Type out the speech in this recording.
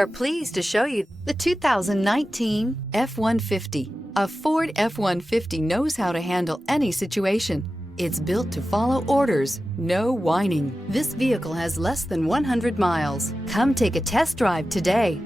We're pleased to show you the 2019 F-150. A Ford F-150 knows how to handle any situation. It's built to follow orders, no whining. This vehicle has less than 100 miles. Come take a test drive today.